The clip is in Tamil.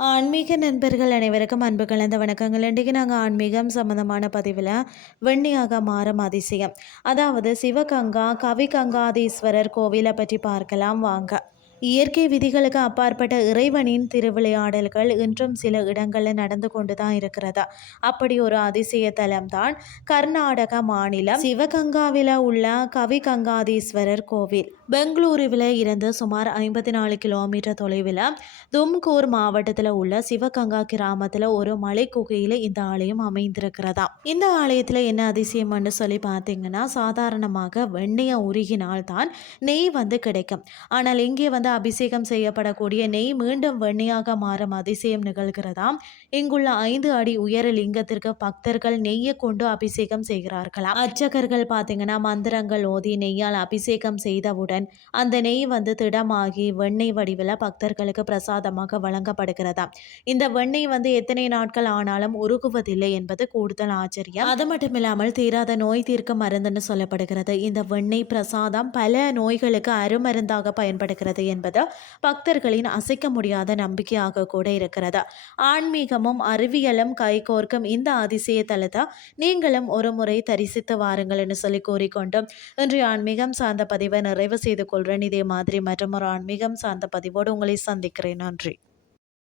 ஆன்மீக நண்பர்கள் அனைவருக்கும் அன்பு கலந்த வணக்கங்கள். இன்றைக்கு நாங்கள் ஆன்மீகம் சம்மந்தமான பதிவில் வெண்ணியாக மாறும் அதிசயம். அதாவது சிவகங்கா கவிகங்காதீஸ்வரர் கோவிலை பற்றி பார்க்கலாம். வாங்க. இயற்கை விதிகளுக்கு அப்பாற்பட்ட இறைவனின் திருவிளையாடல்கள் இன்றும் சில இடங்களில் நடந்து கொண்டு தான் இருக்கிறதா? அப்படி ஒரு அதிசய தலம்தான் கர்நாடக மாநிலம் சிவகங்காவில் உள்ள கவி கங்காதீஸ்வரர் கோவில். பெங்களூருவில் இருந்து சுமார் ஐம்பத்தி நாலு கிலோமீட்டர் தொலைவில் தும்கூர் மாவட்டத்தில் உள்ள சிவகங்கா கிராமத்தில் ஒரு மலை குகையில் இந்த ஆலயம் அமைந்திருக்கிறதா? இந்த ஆலயத்தில் என்ன அதிசயம்னு சொல்லி பார்த்தீங்கன்னா சாதாரணமாக வெண்ணெயை உருகினால்தான் நெய் வந்து கிடைக்கும். ஆனால் இங்கே வந்து அபிஷேகம் செய்யப்படக்கூடிய நெய் மீண்டும் வெண்ணையாக மாறும் அதிசயம் நிகழ்கிறதாம் இங்குள்ள ஐந்து அடி உயர லிங்கத்திற்கு பக்தர்கள் நெய்யை கொண்டு அபிஷேகம் செய்கிறார்களாம் அர்ச்சகர்கள் பார்த்தீங்கன்னா மந்திரங்கள் ஓதி நெய்யால் அபிஷேகம் செய்தவுடன் அந்த நெய் வந்து திடமாகி வெண்ணெய் வடிவில் பக்தர்களுக்கு பிரசாதமாக வழங்கப்படுகிறதா? இந்த வெண்ணெய் வந்து எத்தனை நாட்கள் ஆனாலும் உருகுவதில்லை என்பது கூடுதல் ஆச்சரியம். அது மட்டும் இல்லாமல் தீராத நோய் தீர்க்க மருந்துன்னு சொல்லப்படுகிறது. இந்த வெண்ணெய் பிரசாதம் பல நோய்களுக்கு அருமருந்தாக பயன்படுகிறது என்பது என்பது பக்தர்களின் அசைக்க முடியாத நம்பிக்கையாக கூட இருக்கிறது. ஆன்மீகமும் அறிவியலும் கைகோர்க்கும் இந்த அதிசய தலத்தை நீங்களும் ஒரு முறை தரிசித்து வாருங்கள் என்று சொல்லி கூறிக்கொண்டும் இன்றைய ஆன்மீகம் சார்ந்த பதிவை நிறைவு செய்து கொள்கிறேன் இதே மாதிரி மற்றும் ஒரு ஆன்மீகம் சார்ந்த பதிவோடு உங்களை சந்திக்கிறேன். நன்றி.